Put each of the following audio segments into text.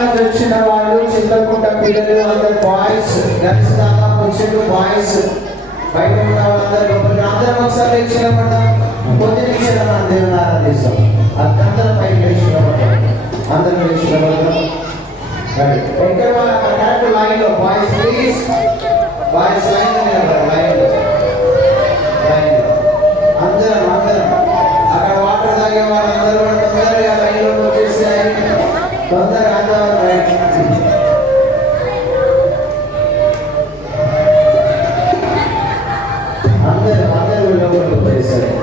నుంచి వచ్చిన వాళ్ళు చింతకుంట పిల్లలు అందరు బాయ్స్, గర్ల్స్ దాకా వచ్చిండు బాయ్స్, బయట ఉన్న వాళ్ళందరూ లోపలికి అందరం ఒకసారి లేచిన పడ్డాం. కొద్ది నిమిషాలు మనం దేవుని ఆరాధిస్తాం. అందరం పైకి లేచిన పడ్డాం, అందరం లేచిన పడ్డాం. ఎక్కడ వాళ్ళు అక్కడ కరెక్ట్ లైన్ లో బాయ్స్ ప్లీజ్, బాయ్స్ లైన్ లో నిలబడారు, లైన్ లో అందరం అక్కడ వాటర్ తాగే వాళ్ళందరూ తొందరగా లైన్ లో వచ్చేసాయి. తొందరగా అందరూ లోపలికి వచ్చేసారు.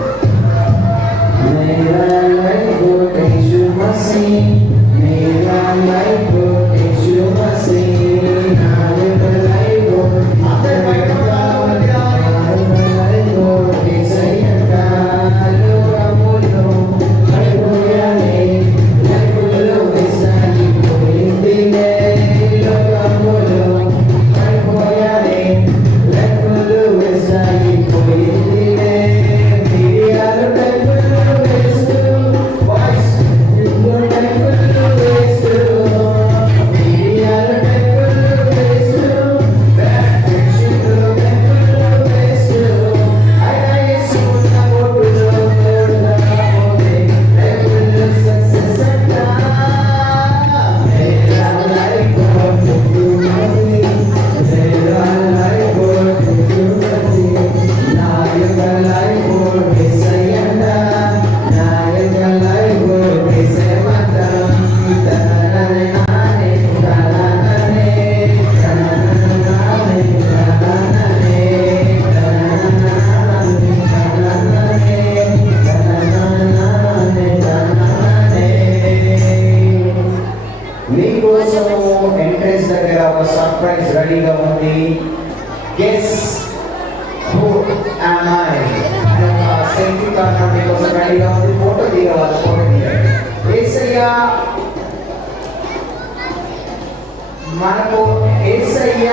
మనకు యేసయ్య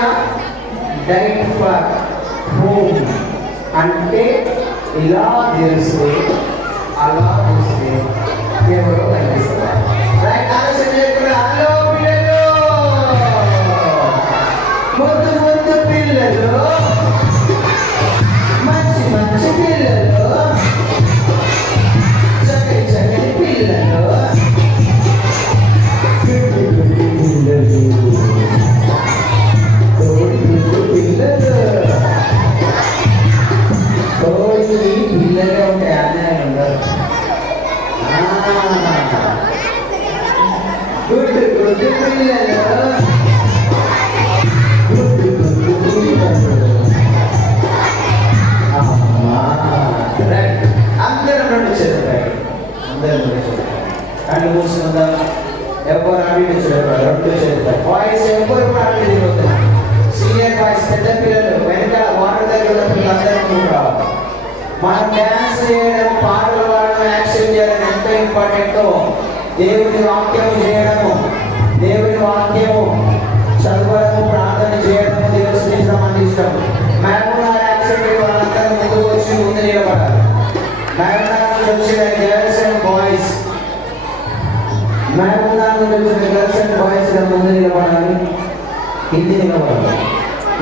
డైట్ ఫర్ హోమ్ అంటే ఇలా తెలిస్తే అలా చూస్తే ఎవరో కనిపిస్తారు. ముద్దు ముద్దు పిల్లలు, మంచి మంచి పిల్లలు, చక్కని చక్కని పిల్లలు, పిల్లగా ఉంటే అన్యాయం ఉండదు. గుడ్ గుడ్ పిల్లలు, అందరం రెండు చేస్తాయి, అందరం కళ్ళు మూసుకుందా. ఎవరు అడిగి చూడాలి, రెండు చేస్తాయి. బాయ్స్ ఎవరు కూడా అడిగి తిరుగుతారు. సీనియర్ బాయ్స్ పెద్ద పిల్లలు వెనకాల వాటర్ దగ్గర పిల్లలందరూ రావాలి. మనం డ్యాన్స్ చేయడం, పాటలు పాడడం, యాక్షన్ చేయడం ఎంత ఇంపార్టెంటో దేవుని వాక్యము చేయడము, దేవుని వాక్యము చదవడము, ప్రార్థన చేయడము దేవుని మంది ఇష్టం. మేము యాక్షన్ వాళ్ళందరూ ముందుకు వచ్చి ముందు నిలబడాలి. మేము వచ్చిన గర్ల్స్ అండ్ బాయ్స్, మేము వచ్చిన గర్ల్స్ అండ్ బాయ్స్ ముందు నిలబడాలి, కింది నిలబడాలి.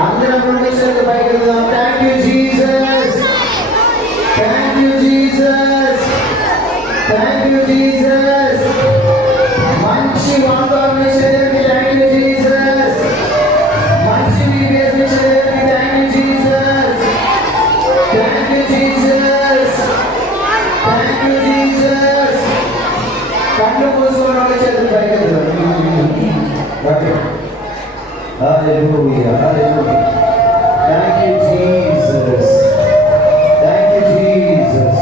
అందరం రెండు పైకి వెళ్దాం. Thank you Jesus, thank you Jesus, thank you Jesus. మంచి వాతావరణానికి thank you Jesus, మంచి వివేచనకి thank you Jesus, thank you Jesus, thank you Jesus. కళ్ళు మూసుకొని చేతులు పైకి హల్లెలూయా హల్లెలూయా. Thank you Jesus, thank you Jesus.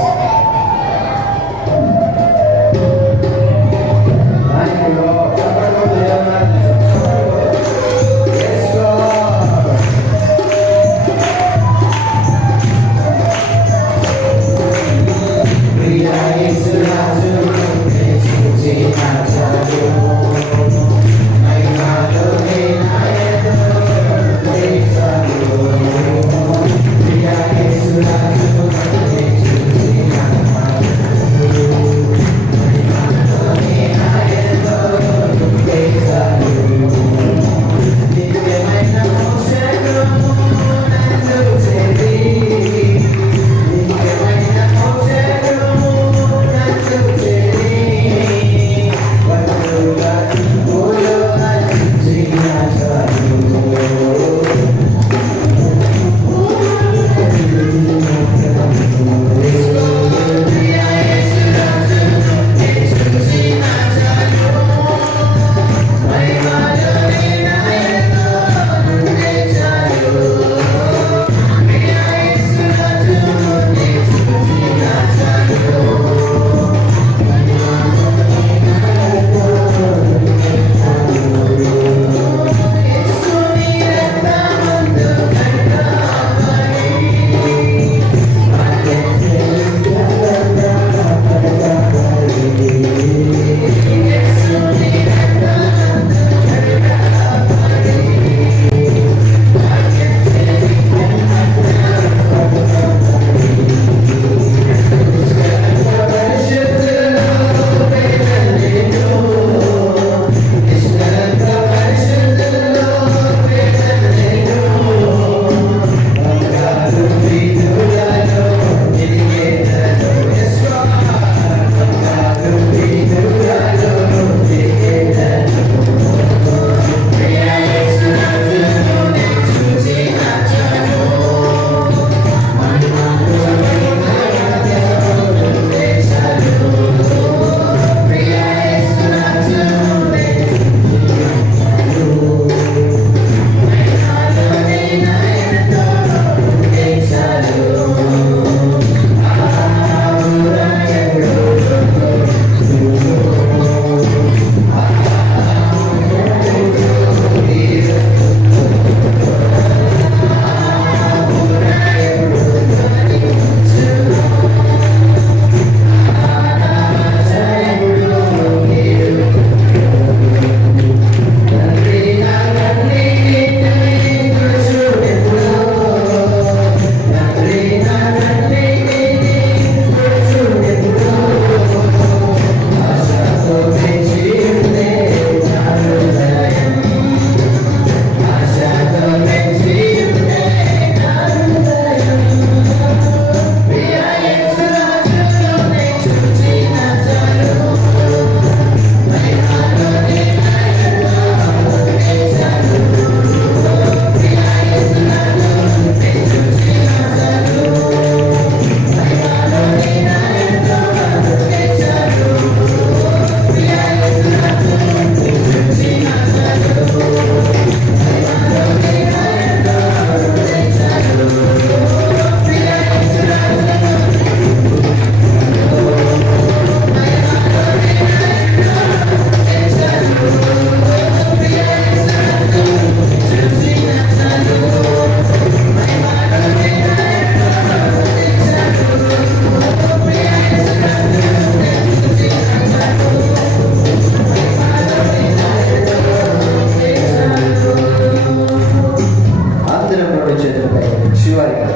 చివరిగా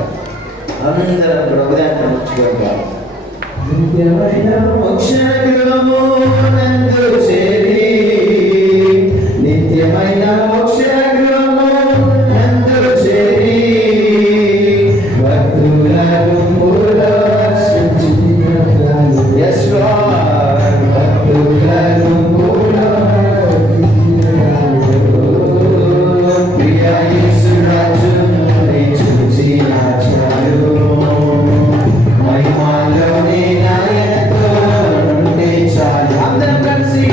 అందరం కూడా ఉదయం చివరిగా నిత్యమైన మోక్షగృహము నందు చేరి నిత్యమైన మోక్షగృహము నందు చేరి భక్తుల గుంపులో yes Lord భక్తుల గుంపులో ప్రియ యేసు రాజును చూచిన చాలు మహిమలోని నాయనతో ఉంటే చాలు అందరం కలిసి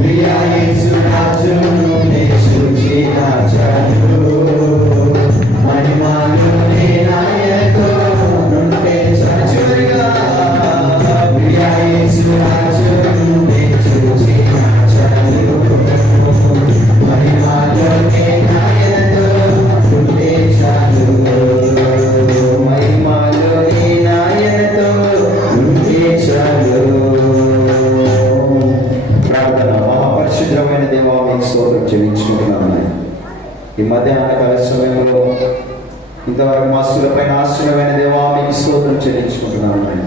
ప్రియ యేసు రాజును చూచిన చాలు మహిమలోని నాయనతో ఉంటే చాలు చివరిగా ప్రియ యేసు రాజును చూచిన చాలు మహిమలోని నాయనతో ఉంటే చాలు మహిమలోని నాయనతో ఉంటే చాలు. ప్రార్థన. మహాపరిశుద్ధమైన దేవా మీకు స్తోత్రం చెల్లించుకుంటున్నాను. ఈ మధ్యాహ్న కాల సమయంలో ఇంతవరకు మా ఆస్తులపైన ఆస్తులమైన దేవా మీకు స్తోత్రం చెల్లించుకుంటున్నాను.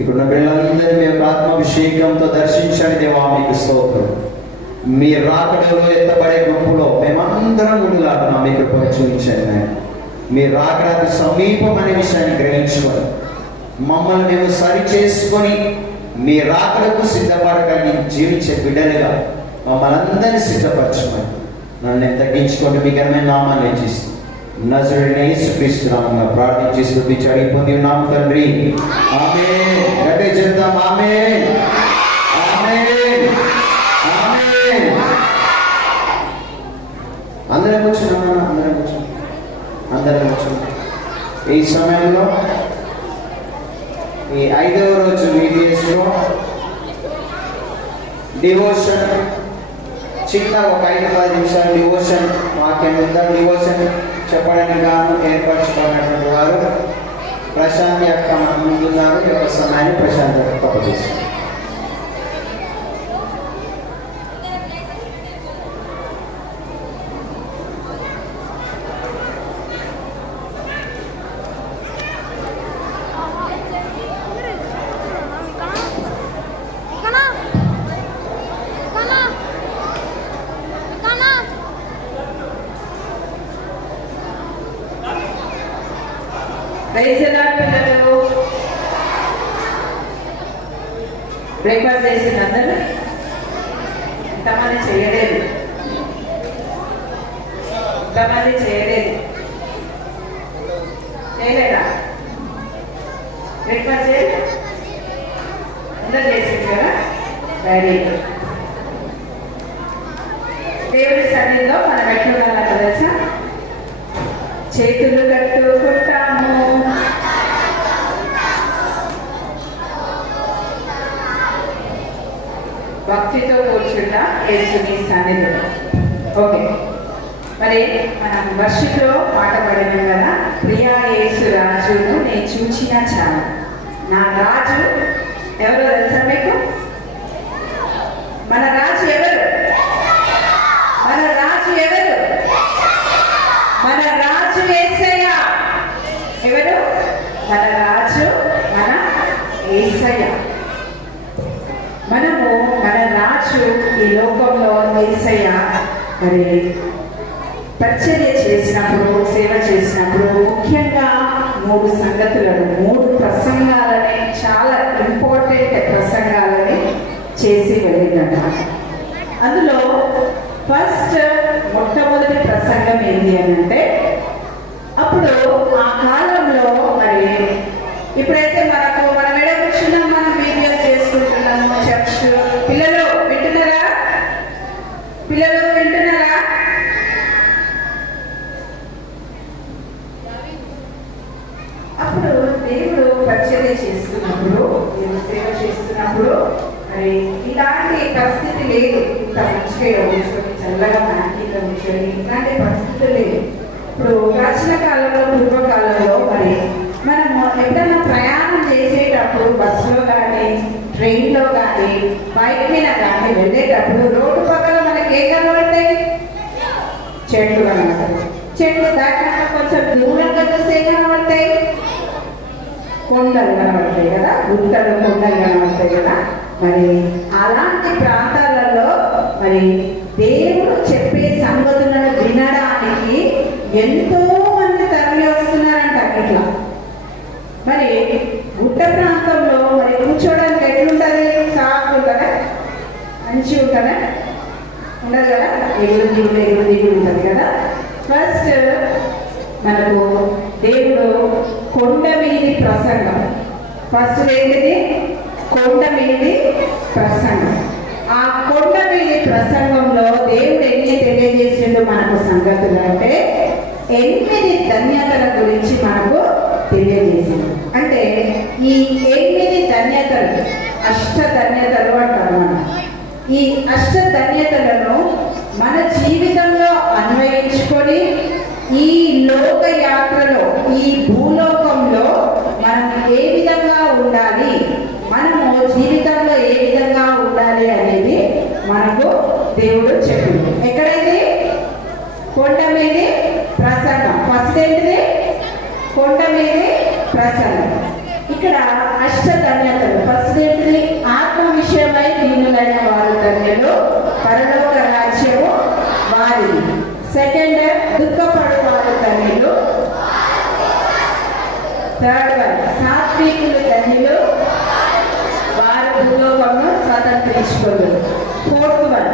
ఇప్పుడున్న పిల్లలందరినీ మీ యొక్క ఆత్మాభిషేకంతో దర్శించండి దేవా మీకు స్తోత్రం. మీ రాకడలో ఎత్తబడే గుంపులో మేమందరం ఉండాలన్నా మీ కృప చూపించండి. మీ రాకడ సమీపం అనే విషయాన్ని గ్రహించుకొని మమ్మల్ని మేము సరి చేసుకొని మీ రాకడకు సిద్ధపడగలిగి జీవించే బిడ్డలుగా మమ్మల్ని అందరినీ సిద్ధపరచమని నన్ను నేను తగ్గించుకుంటూ మీ ఘనమైన నామాన్ని హెచ్చిస్తాను. నజరుడైన యేసుక్రీస్తు నామమున ప్రార్థించి స్తుతించి అడిగి పొంది ఉన్నాము తండ్రి. ఆమేన్. గట్టిగా చెప్తాం ఆమేన్. ఆమేన్. ఆమేన్. అందరం కూర్చున్నాం. అందరం కూర్చున్నాం. ఈ సమయంలో ఈ 5వ రోజు VBSలో డివోషన్ చిన్న ఒక 5-10 నిమిషాలు డివోషన్ వాక్యం ఉందా డివోషన్ చెప్పడానికి గాను ఏర్పరచుకున్నటువంటి వారు ప్రశాంత్ యొక్క ముందున్నారు. ఈ యొక్క సమయాన్ని ప్రశాంత్ తప్పదిస్తారు. పిల్లలు బ్రేక్ఫాస్ట్ చేసింది అందరూ ఇంతమంది చేయలేదు. చేయలేదా? బ్రేక్ఫాస్ట్ చేయలేదు అందరూ చేసింది కదా. డాడీ దేవుడి సన్నిధిలో మనం ఎట్లున్నామో తెలుసా? చేతులు కట్టుకుంటాము, భక్తితో కూర్చుంటా యేసుని సన్నిధిలో. ఓకే, మరి మనం వర్షిప్లో పాట పడినాం కదా. ప్రియా యేసు రాజును నేను చూచిన చాలు. నా రాజు ఎవరో తెలుసా మీకు? మన రాజు ఎవరు? మన రాజు ఎవరు? మన రాజు యేసయ్య. ఎవరు మన రాజు? మన యేసయ్య. మనము మన రాజు ఈ లోకంలో యేసయ్య మరి పరిచర్య చేసినప్పుడు, సేవ చేసినప్పుడు ముఖ్యంగా 3 సంగతులను, 3 ప్రసంగాలని, చాలా ఇంపార్టెంట్ ప్రసంగాలని చేసి వెళ్ళిందన్నమాట. అందులో మొట్టమొదటి ప్రసంగం ఏంటి అని అంటే, అప్పుడు ఆ కాలంలో మరి ఇప్పుడైతే మనం ఎడ కూర్చున్నాం, మనం వీడియోస్ చేసుకుంటున్నాము చర్చ్. పిల్లలు వింటున్నారా? అప్పుడు దేవుడు పరిచర్య చేస్తున్నప్పుడు, దేవుడు సేవ చేస్తున్నప్పుడు మరి ఇలాంటి పరిస్థితి లేదు. ఇంత మంచిగా కూర్చొని చల్లగా మ్యాకింగ్గా కూర్చొని ఇలాంటి పరిస్థితి లేదు. ఇప్పుడు ప్రాచీన కాలంలో, పూర్వకాలంలో మరి మనం ఎప్పుడైనా ప్రయాణం చేసేటప్పుడు బస్సులో కానీ, ట్రైన్లో కానీ, బైక్ మీద కానీ వెళ్ళేటప్పుడు రోడ్డు పక్కన మనకి ఏం కనబడతాయి? చెట్లు కనబడతాయి. చెట్లు దాటినాక కొంచెం దూరంగా చూస్తే కొండలు కనబడతాయి కదా, గుట్టలు కొండలు కనబడతాయి కదా. మరి అలాంటి ప్రాంతాలలో మరి దేవుడు చెప్పే సంగతులను వినడానికి ఎంతో మంది తరలి వస్తున్నారంట. ఇట్లా మరి గుట్ట ప్రాంతంలో మరి కూర్చోడానికి ఎట్లుంటుంది? సాఫ్ ఉంటుందా? మంచిగా ఉంటుందా? ఉండదు కదా, ఎగురు దిగుడు ఉంటుంది కదా. ఫస్ట్ మనకు దేవుడు కొండ మీది ప్రసంగం. ఫస్ట్ ఏంటిది? కొండ మీది ప్రసంగం. ఆ కొండ మీది ప్రసంగంలో దేవుడు ఎన్ని తెలియజేసిండు మనకు సంగతులు అంటే 8 ధన్యతల గురించి మనకు తెలియజేసింది. అంటే ఈ 8 ధన్యతలు అష్ట ధన్యతలు అంటారు మనం. ఈ అష్ట ధన్యతలను మన జీవితంలో అన్వయించుకొని ఈ లోక యాత్రలో, ఈ భూలోకంలో మనం ఏ విధంగా ఉండాలి, మనము జీవితంలో ఏ విధంగా ఉండాలి అనేది మనకు దేవుడు చెప్పింది. ఎక్కడైతే కొండ మీది ప్రసంగం. ఫస్ట్ ఏంటిది? కొండ మీది ప్రసంగం. ఇక్కడ అష్ట ధన్యతలు. ఫస్ట్ ఏంటిది? ఆత్మ విషయమై దీనులైన వారు ధన్యులు, పరలోక రాజ్యము వారిది. సెకండ్, దుఃఖపడు వారు ధన్యులు. థర్డ్ వన్, సాత్వికులు ధన్యులు, వారు భూలోకమును స్వతంత్రించుకోరు. ఫోర్త్ వన్,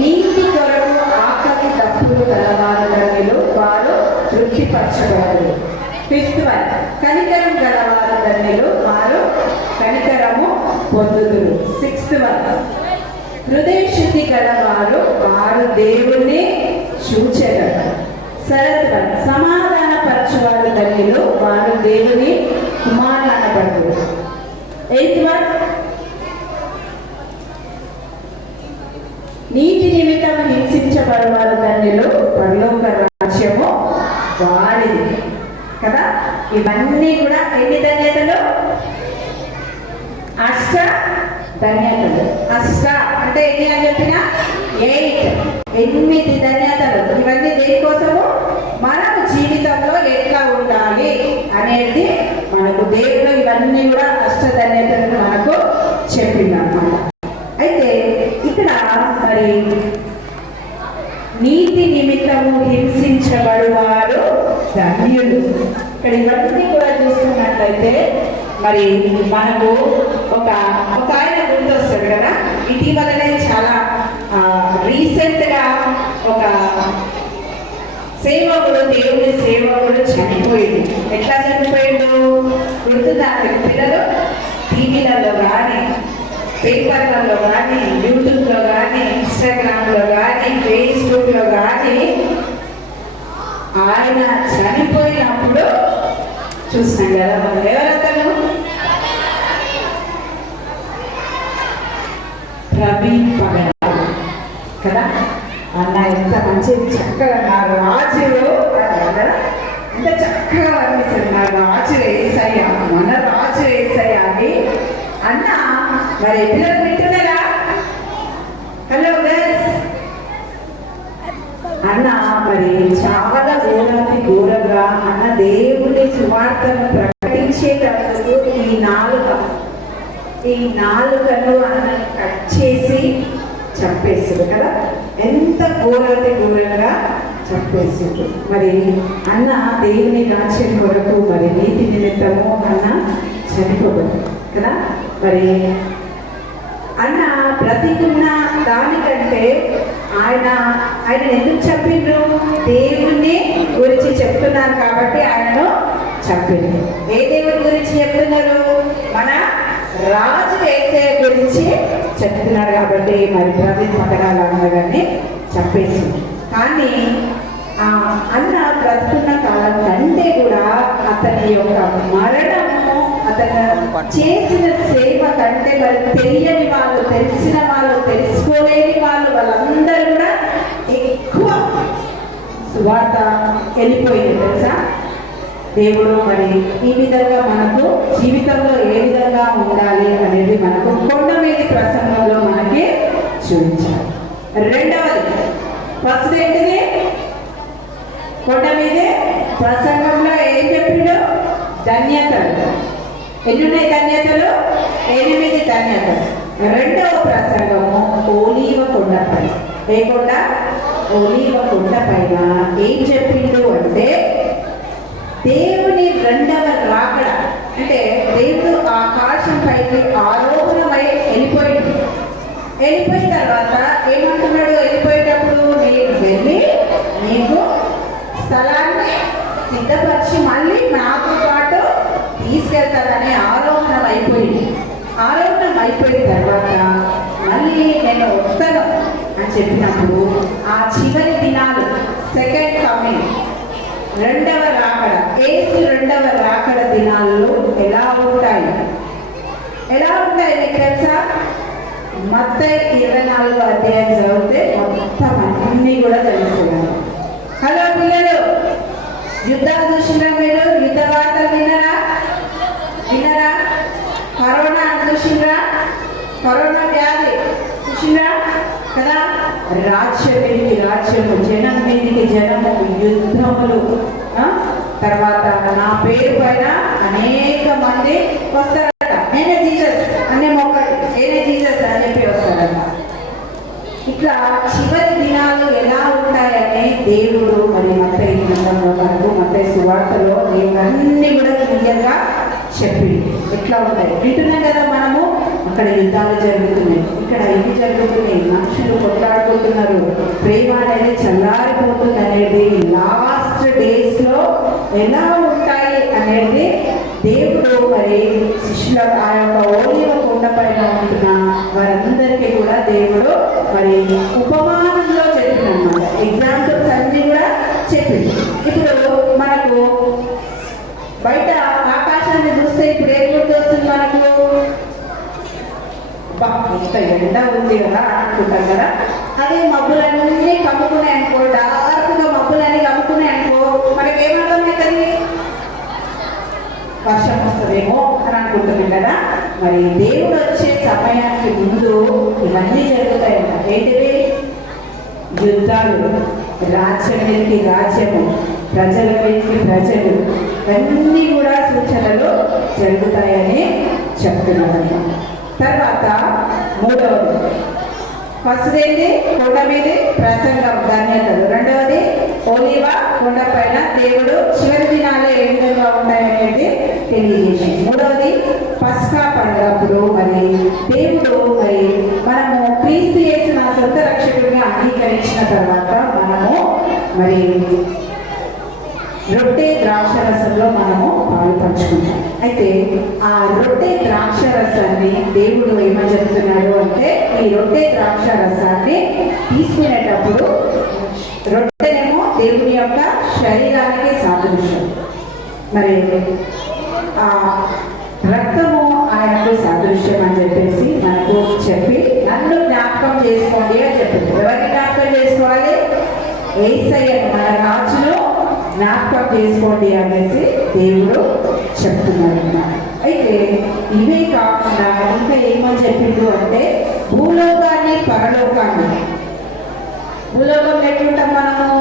నీతి కొరకు ఆకలి దప్పులు గలవారు ధన్యులు, వారు తృప్తిపరచబడరు. ఫిఫ్త్ వన్, కనికరం గలవారు ధన్యులు, వారు కనికరము పొందుదురు. సిక్స్త్ వన్, హృదయ శుద్ధి గలవారు, వారు దేవుణ్ణి చూచెదరు. సెవెంత్ వన్, సమాధానపరచువారు ధన్యులు, వారు దేవుని కుమారులనబడుదురు. ఎయిత్ వన్, నీతి నిమిత్తం హింసించబడవారు ధన్యులు, పరలోక రాజ్యము వారిది కదా. ఇవన్నీ కూడా ఎన్ని ధన్యతలు? అష్ట ధన్యతలు. అష్ట అంటే ఎన్ని అని చెప్పిన? 8 ధన్యతలు. ఇవన్నీ దేనికోసము? మనం జీవితంలో ఎట్లా ఉండాలి అనేది మనకు దేవుడు ఇవన్నీ కూడా అష్ట ధన్యతలు మనకు చెప్పింది అన్నమాట. అయితే ఇక్కడ మరి నీతి నిమిత్తము హింసించబడువారు ధన్యులు. ఇక్కడ ఇవన్నీ కూడా చూసుకున్నట్లయితే మరి మనకు ఒక ఆయన గుర్తొస్తాడు కదా. ఇటీవలనే చాలా రీసెంట్గా ఒక సేవకుడు, దేవుని సేవకుడు చనిపోయింది. ఎట్లా చనిపోయిండు గుర్తుందా? పిల్లలు టీవీలలో కానీ, పేపర్లలో కానీ, యూట్యూబ్లో కానీ, ఇన్స్టాగ్రామ్లో కానీ, ఫేస్బుక్లో కానీ ఆయన చనిపోయినప్పుడు చూసినాం కదా. మనం ఎవరతను? ప్రవీణ్ పగడ కదా. అన్న ఎంత మంచిది, చక్కగా నా రాజు కదా, ఎంత చక్కగా వర్ణిస్తుంది. నా రాజు ఏసయ్య, మన రాజు ఏసయ్య అని అన్న. మరి పిల్లలు వింటున్నారా? Hello girls. అన్న మరి చాలా ఘోరంగా అన్న దేవుని సువార్తను ప్రకటించేటప్పుడు ఈ నాలుకను అన్నని కట్ చేసి చంపేస్తుంది కదా. ఎంత ఘోరంగా చంపేస్తుంది. మరి అన్న దేవుని రాజ్యం కొరకు మరి నీతి నిమిత్తము అన్న చనిపోతుంది కదా. మరి అన్న బ్రతికున్న దానికంటే ఆయన ఎందుకు చంపిండ్రు? దేవుణ్ణి గురించి చెప్తున్నారు కాబట్టి ఆయనను చంపిండ్రు. ఏ దేవుని గురించి చెప్తున్నారు? మన రాజు యేసయ్య గురించి చెప్తున్నారు కాబట్టి మరి ప్రవీణ్ పగడాల అన్నగారిని చంపేసింది. కానీ అన్న బ్రతుకున్న కాలం కంటే కూడా అతని యొక్క మరణము, అతను చేసిన సేవ కంటే మరి తెలియని వాళ్ళు, తెలిసిన వాళ్ళు, తెలుసుకోలేని వాళ్ళు, వాళ్ళందరూ కూడా ఎక్కువ సువార్త వెళ్ళిపోయింది తెలుసా. దేవుడు మరి ఈ విధంగా మనకు జీవితంలో ఏ విధంగా ఉండాలి అనేది మనకు కొండ మీది ప్రసంగంలో మనకి చూపించాలి. రెండవది, ఫస్ట్ ఏంటిది? కొండ మీదే ప్రసంగంలో ఏం చెప్పిండు? ధన్యతలు. ఎన్నున్నాయి ధన్యతలు? 8 ధన్యతలు. రెండవ ప్రసంగము ఓలీవ కొండపై. ఏ కొండ? ఓలీవ కొండ పైన ఏం చెప్పిండు అంటే దేవుని రెండవ రాకడ. అంటే దేవుడు ఆకాశం పైకి ఆరోహణమై వెళ్ళిపోయింది. వెళ్ళిపోయిన తర్వాత ఏమంటున్నాడు? వెళ్ళిపోయేటప్పుడు నేను వెళ్ళి నీకు స్థలాన్ని సిద్ధపరిచి మళ్ళీ నాతో పాటు తీసుకెళ్తానని ఆరోహణం అయిపోయింది. ఆరోహణం అయిపోయిన తర్వాత మళ్ళీ నేను వస్తాను అని చెప్పినప్పుడు ఆ చివరి దినాలు, సెకండ్ కమింగ్, రెండవ రాకడ, యేసు రెండవ రాకడ దినాల్లో ఎలా ఉంటాయి? ఎలా ఉంటాయి మీకు తెలుసా? మత్తయి 24వ అధ్యాయం చదివితే మొత్తం అన్నీ కూడా తెలుస్తున్నాయి. హలో పిల్లలు, యుద్ధాలు చూసినా? మీరు యుద్ధ వార్తలు విన్నారా? కరోనా చూసిండ్రా? కరోనా వ్యాధి చూసిండ్రా కదా? రాజ్యం మీదికి రాజ్యము, జనం మీదికి జనము, యుద్ధములు. తర్వాత నా పేరు పైన అనేక మంది వస్తారట. నేనే జీసస్ అనే మొక్కలు, నేనే జీసస్ అని చెప్పి వస్తారట. ఇట్లా చివరి దినాలు ఎలా ఉంటాయని దేవుడు మరి మత్తయి గ్రంథంలో మనకు, మత్తయి సువార్తలో దేవుడన్నీ కూడా క్లియర్గా చెప్పింది. ఎట్లా ఉంటాయి వింటున్నాం కదా మనము. అక్కడ యుద్ధాలు జరుగుతున్నాయి, ఇక్కడ ఇవి జరుగుతున్నాయి, మనుషులు కొట్లాడుకుంటున్నారు, ప్రేమ అనేది చల్లారిపోతుంది అనేది లాస్ట్ డేస్ లో ఎలా ఉంటాయి అనేది దేవుడు మరి శిష్యుల ఆ యొక్క ఓలివ కొండ పైన ఉంటున్న వారందరికీ కూడా దేవుడు మరి ఉపమానంలో చెప్పినమాట. ఎగ్జాంపుల్స్ అన్ని కూడా చెప్పింది. ఇప్పుడు మనకు బయట ఆకాశాన్ని చూస్తే ఇప్పుడు ఏం గుర్తొస్తుంది మనకు? ఇంత ఎండ ఉంది కదా అనుకుంటాం కదా. అదే మబ్బులన్నీ కమ్ముకున్నాయి అనుకో, డార్క్గా మబ్బులన్నీ కమ్ముకున్నాయి అనుకో, మనకి ఏమర్థమవుతుంది? వర్షం వస్తుందేమో అని అనుకుంటున్నాం కదా. మరి దేవుడు వచ్చే సమయానికి ముందు ఇవన్నీ జరుగుతాయంట. ఏంటివి? యుద్ధాలు, రాజ్యం మీదకి రాజ్యము, ప్రజల మీదకి ప్రజలు, ఇవన్నీ కూడా సూచనలు జరుగుతాయని చెప్తున్నారన్నమాట. తర్వాత మూడవది, ఫస్ట్ ఏంటి? కొండ మీద ప్రసంగం, ధన్యతలు. రెండవది ఓలివ కొండ పైన దేవుడు చివరి దినాలు ఏ విధంగా ఉంటాయనేది తెలియజేసింది. మూడవది పస్కా పండుగప్పుడు మరి దేవుడు మరి మనము క్రీస్తు యేసును నా సొంత రక్షకుడిగా అంగీకరించిన తర్వాత మనము మరి రొట్టె ద్రాక్షరసంలో మనము పాల్పంచుకుంటాం. అయితే ఆ రొట్టె ద్రాక్షరసాన్ని దేవుడు ఏమని చెప్తున్నాడు అంటే, ఈ రొట్టె ద్రాక్షరసాన్ని తీసుకునేటప్పుడు రొట్టెనేమో దేవుని యొక్క శరీరానికి సాదృశ్యం, మరి ఆ రక్తము ఆయనకు సాదృశ్యం అని చెప్పేసి మనకు చెప్పి నన్ను జ్ఞాపకం చేసుకోండి అని చెప్పింది. ఎవరిని జ్ఞాపకం చేసుకోవాలి? యేసయ్యను, మన రాజును జ్ఞాపకం చేసుకోండి అనేసి దేవుడు చెప్తున్నాడు అన్నమాట. అయితే ఇవే కాకుండా ఇంకా ఏమని చెప్పిండు అంటే, భూలోకాన్ని పరలోకాన్ని. భూలోకం ఎట్లుంటాం మనము?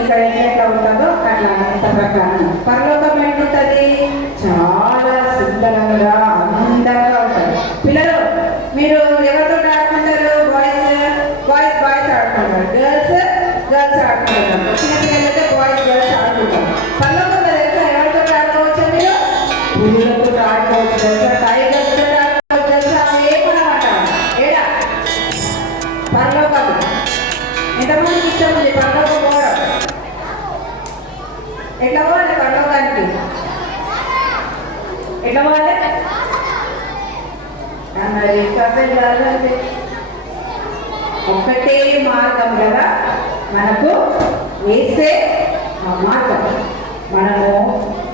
ఇక్కడ ఎట్లా ఉంటుందో అట్లా అంత ప్రకారం. పరలోకం ఎట్లుంటుంది? చాలా సుందరంగా అందంగా ఉంటుంది. పిల్లలు మీరు ఎవరితో ఆడుకుంటారు? బాయ్స్ ఆడుకుంటారు, గర్ల్స్ ఆడుకుంటారు. చిన్న పిల్లలైతే గర్ల్స్ ఆడుకుంటారు. పరలోకంలో తెలుసా ఎవరితో ఆడుకోవచ్చు? మీరు పులులతో ఆడుకోవచ్చు తెలుసా? టైగర్స్ ఆడుకోవచ్చు తెలుసా? ఏమన్నమాట ఏడా పరలోకం. ఎంతమందికి ఇష్టం ఉంది పరలోకం పోవడం? ఎట్లా పోవాలి పరలోకానికి? ఎట్లా పోవాలి? మరి కథ ఒక్కటే మార్గం కదా మనకు, వేసే ఆ మార్గం. మనము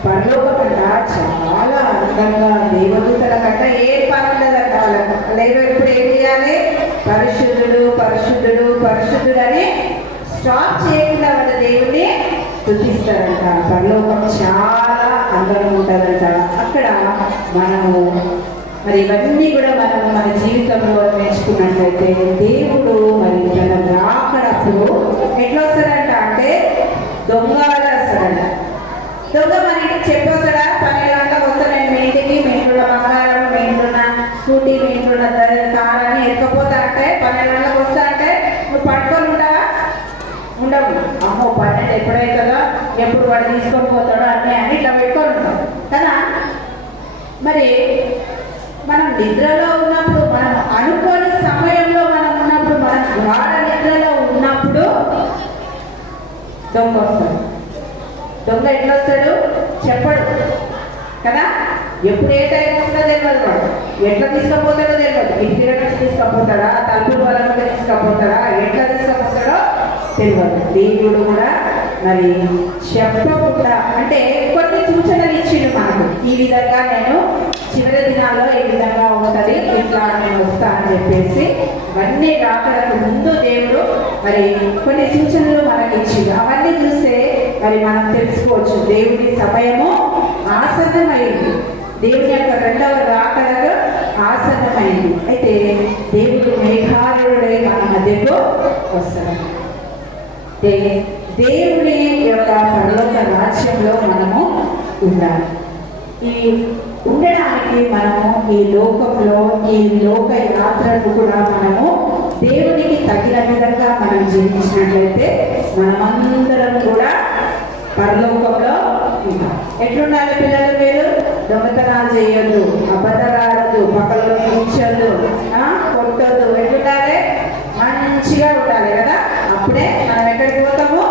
పరలోకం కంట చాలా అందంగా, దేవదూతల కంట ఏ పర్లేదంట వాళ్ళకు. లేదు ఇప్పుడు ఏం చేయాలి? పరిశుద్ధుడు పరిశుద్ధుడు పరిశుద్ధుడు అని స్టాప్ చేయకుండా వాళ్ళ దేవుడిని స్తుతిస్తారంట. పరలోకం చాలా అందంగా ఉంటుందంట. అక్కడ మనము మరి ఇవన్నీ కూడా మనం మన జీవితంలో నేర్చుకున్నట్లయితే దేవుడు మరి తన రాకడప్పుడు ఎట్లా వస్తాడంట అంటే దొంగగా వస్తాడంట. దొంగ మన ఇంటికి చెప్పి వస్తాడా? 12 గంటలకు వస్తాను నేను మీ ఇంటికి, మీ ఇంట్లో తీసుకొని పోతాడో అని ఇట్లా పెట్టుకొని ఉంటాం కదా. మరి మనం నిద్రలో ఉన్నప్పుడు, మనం అనుకోని సమయంలో మనం ఉన్నప్పుడు, మనం గాఢ నిద్రలో ఉన్నప్పుడు దొంగ వస్తాడు. దొంగ ఎట్లా వస్తాడు చెప్పడు కదా. ఎప్పుడు ఏ టైం వస్తుందో తెలియదు, వాడు ఎట్లా తీసుకపోతాడో తెలియదు. ఇంటి నుంచి తీసుకపోతాడా, తలుపుల వల్ల తీసుకపోతాడా, ఎట్లా తీసుకపోతాడో తెలియదు. దేవుడు కూడా మరి చెప్పకుండా అంటే కొన్ని సూచనలు ఇచ్చిండు మనకు. ఈ విధంగా నేను చివరి దినాల్లో ఈ విధంగా ఉంటుంది, ఇట్లా నేను వస్తా అని చెప్పేసి ఇవన్నీ రాకడానికి ముందు దేవుడు మరి కొన్ని సూచనలు మనకి ఇచ్చిండు. అవన్నీ చూస్తే మరి మనం తెలుసుకోవచ్చు దేవుడి సమయము ఆసన్నమైంది, దేవుని యొక్క రెండవ రాకడకు ఆసన్నమైంది. అయితే దేవుడు మేఘారుడై మన మధ్యకు వస్తాడు. దేవుని యొక్క పరలోక రాజ్యంలో మనము ఉండాలి. ఈ ఉండడానికి మనము ఈ లోకంలో ఈ లోక యాత్రను కూడా మనము దేవునికి తగిన విధంగా మనం జీవించినట్లయితే మనమందరం కూడా పరలోకంలో ఉంటాం. ఎట్లుండాలి పిల్లలు? మీరు దొంగతనాలు చేయొద్దు, అబద్ధాలు ఆడద్దు, పక్కలో కూర్చోద్దు, కొట్టొద్దు. ఎట్లుండాలి? మంచిగా ఉండాలి కదా. అప్పుడే మనం ఎక్కడికి పోతాము?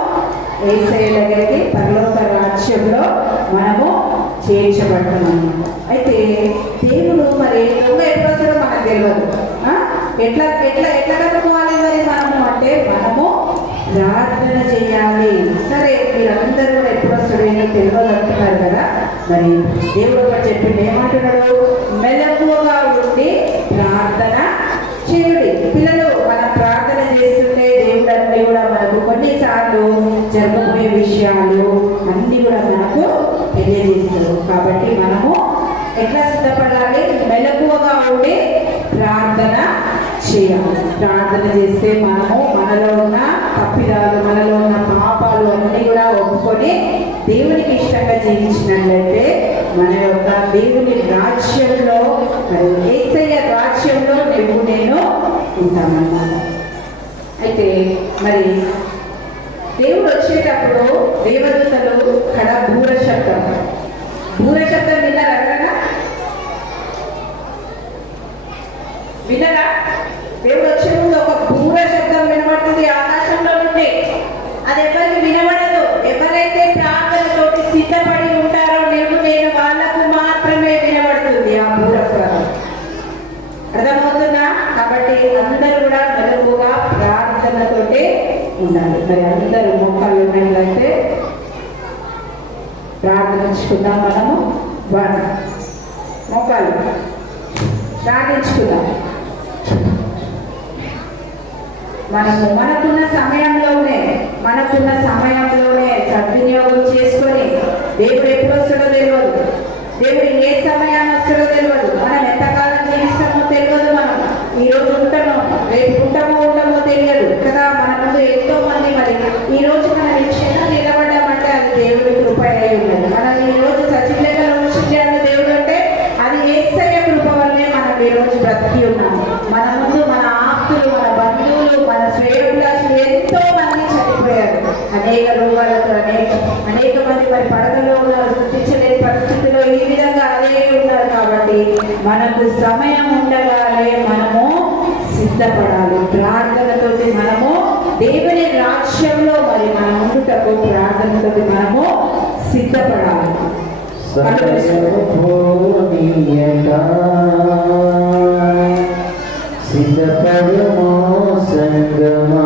యేసయ్య దగ్గరికి, పరలోక రాజ్యంలో మనము చేర్చబడతాం అన్నమాట. అయితే దేవుడు మరి దొంగ ఎట్లా వచ్చాడో మనకు తెలియదు. ఎట్లా ఎట్లా ఎట్లా కట్టుకోవాలి మరి మనము అంటే మనము ప్రార్థన చేయాలి. సరే, మీరందరూ కూడా ఎప్పుడు వస్తాడు ఏమో తెలియదు అంటున్నారు కదా. మరి దేవుడు ఒకటి చెప్పింది, ఏమంటున్నాడు? మెలకువగా ఉండి ప్రార్థన చేయుడి. పిల్లలు మనం ప్రార్థన చేస్తుంటే దేవుడు అన్నీ కూడా మనకు కొన్నిసార్లు జరగబోయే విషయాలు అన్నీ కూడా మనకు తెలియజేస్తారు. కాబట్టి మనము ఎట్లా సిద్ధపడాలి? మెలకువగా ఉండి ప్రార్థన చేయాలి. ప్రార్థన చేస్తే మనము మనలో ఉన్న తప్పిదాలు, మనలో ఉన్న పాపాలు అన్నీ కూడా ఒప్పుకొని దేవునికి ఇష్టంగా జీవించినట్లయితే మన యొక్క దేవుని రాజ్యంలో, యేసయ్య రాజ్యంలో నువ్వు నేను ఉంటామన్నమాట. అయితే మరి దేవుడు వచ్చేటప్పుడు దేవదూతలు కడ బూర శబ్దం విన్నారా? విన్నారా? దేవుడు వచ్చే ముందు ఒక బూర శబ్దం వినబడుతుంది ఆకాశంలో నుండి. అది ఎవరికి వినబడదు. ఎవరైతే ప్రార్థనతోటి సిద్ధపడి ఉంటారో నేను వాళ్ళకు మాత్రమే వినబడుతుంది ఆ బూర స్వరం. అర్థమవుతుందా? కాబట్టి అందరూ కూడా మెలకుగా ప్రార్థనతోటే ఉండాలి. మరి అందరూ మోకాళ్ళు ఉన్నట్లయితే ప్రార్థించుకుందాం. మనము మోకాళ్ళు ప్రార్థించుకుందాం. మనకున్న సమయంలోనే సద్వినియోగం చేసుకొని, దేవుడు ఎప్పుడు వస్తాడో తెలియదు, దేవుడు ఏ సమయాన్ని వస్తాడో తెలియదు, మనం ఎంతకాలం జీవిస్తామో తెలియదు. మనం ఈరోజు ఉంటామో రేపు ఉండమో తెలియదు కదా. మన ముందు ఎంతో మంది మరి ఈ రోజు మనం ఈ క్షణం నిలబడ్డామంటే అది దేవుడి కృప అయి ఉన్నది. మనం ఈ రోజు సచిలేఖలో వచ్చింది దేవుడు అంటే అది యేసయ్య కృప వల్లే మనం ఈ రోజు బ్రతికి ఉన్నాము. మన ముందు మన ఆప్తులు, మన బంధువులు, మన శ్రేయోభిలాషులు ఎంతో మంది చనిపోయారు. అనేక రోగాలతో అనేక మంది మరి పడకలో ఉన్నారు, గుర్తించలేని పరిస్థితిలో ఈ విధంగా అదే ఉన్నారు. కాబట్టి మనకు సమయం ఉండగానే మనము సిద్ధపడాలి. ప్రార్థనతోటి మనము దేవుని రాజ్యంలో మరి మన ముందుటకు ప్రార్థనతోటి మనము సిద్ధపడాలి. సిద్ధపడమో సంగమా,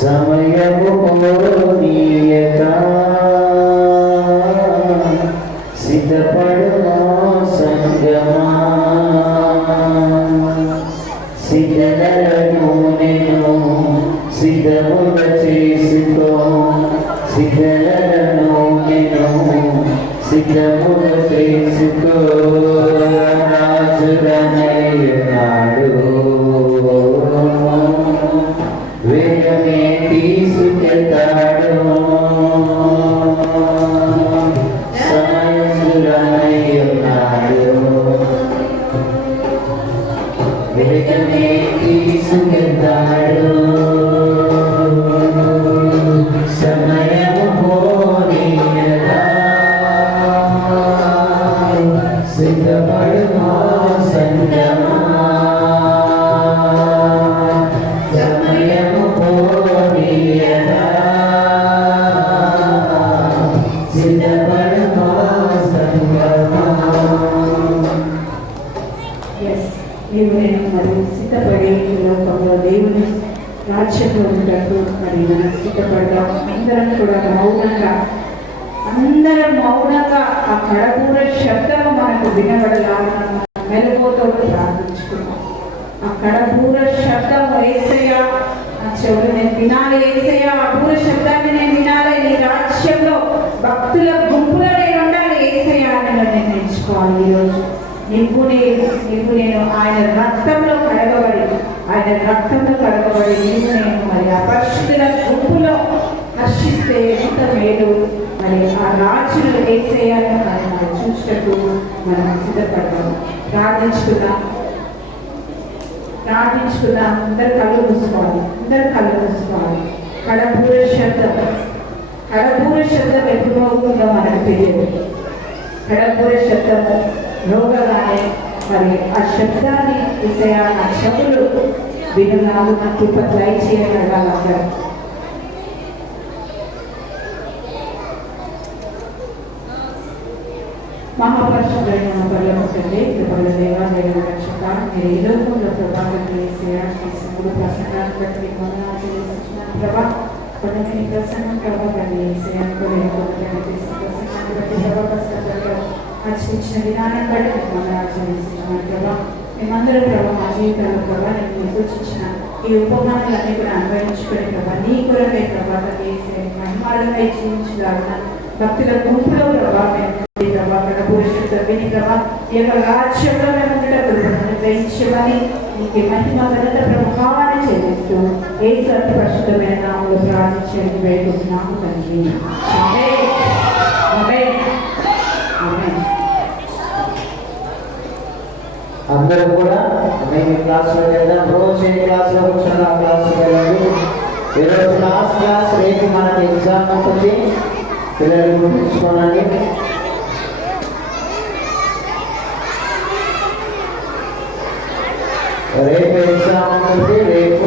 సమయము పోనీయక సిద్ధపడమో సంగమా, సిద్ధలను నేను సిద్ధముగా చేసుకో, సిద్ధలను నేను సిద్ధముగా చేసుకో. రాజుడనయ్యున్నాడు, వేగమే తీసుకెళ్తాడు. సమయసుడనయ్యున్నాడు, వేగమే తీసుకెళ్తాడు. రాజ్యంలో ఉండటం మరి మనం సిద్ధపడదాం. అందరం మౌనంగా ఆ కడపూర శబ్దము మనకు వినబడలాగా మెలకువతో ప్రార్థించుకున్నాం. ఆ కడపూర శబ్దము యేసయ్యా నా చెవులు నేను వినాలి, యేసయ్యా ఆ పూర శబ్దాన్ని నేను వినాలి, నీ రాజ్యంలో భక్తుల గుంపులో నేను ఉండాలి యేసయ్యా అని నేను నిర్ణయించుకోవాలి. ఈరోజు నువ్వు నేను ఆయన రక్తంలో కడగబడి నీవు నేను మరి అపరిశుద్ధుల గుంపులో హర్షిస్తే ఎంత మేలు. మరి ఆ రాజును వేసేయాలని మనం చూసినట్టు మనం సిద్ధపడతాం. ప్రార్థించుకున్నాం. అందరు కళ్ళు మూసుకోవాలి. కడపూర శబ్దం ఎప్పుడు అవుతుందో మనకు తెలియదు. కడపూర శబ్దము రోగగానే మరి ఆ శబ్దాన్ని విషయా నా చెవులు వినలాగు నాకు దయ చేయగలగాలి. మహాపరిశుద్ధుడైన మా పరలోకపు తండ్రి, కృపగల దేవా, దైవ రక్షక, మీరు ఈ లోకంలో ప్రభావం చేసినప్పుడు ప్రసంగాన్ని బట్టి మీకు వందనాలు చెల్లిస్తున్నాను ప్రభా. కొన్ని ప్రసంగం ప్రభావం ప్రసంగాన్ని బట్టి ప్రభావ ఆచరించిన విధానం బట్టి మీకు వందనాలు చెల్లిస్తున్నాను ప్రభా. మేమందరం ప్రభావ మా జీవితంలో ప్రభావ నేను సూచించిన ఈ ఉపమానాలన్నీ కూడా అనుభవించుకునే ప్రభావ నీ కొరకే ప్రభావం చేసే మహిమాలపై జీవించగలన భక్తుల గుంపులో ప్రభావం విని ప్రభా ఈ యొక్క రాజ్యంలో మేము గ్రహించమని నీకు మహిమ ఘనత ప్రభావాన్ని చెల్లిస్తూ యేసు అతి పరిశుద్ధమైన నామములో ప్రార్థించడానికి వేడుకుంటున్నాము తండ్రి. అందరూ కూడా మేము క్లాసులో వెళ్దాం. రోజు ఏ క్లాసులో కూర్చొని ఆ క్లాసులో వెళ్ళండి. ఈరోజు లాస్ట్ క్లాస్, రేపు మనకి ఎగ్జామ్ ఉంటుంది. పిల్లలు గుర్తుంచుకోనండి. రేపు ఎగ్జామ్ ఉంటుంది. రేపు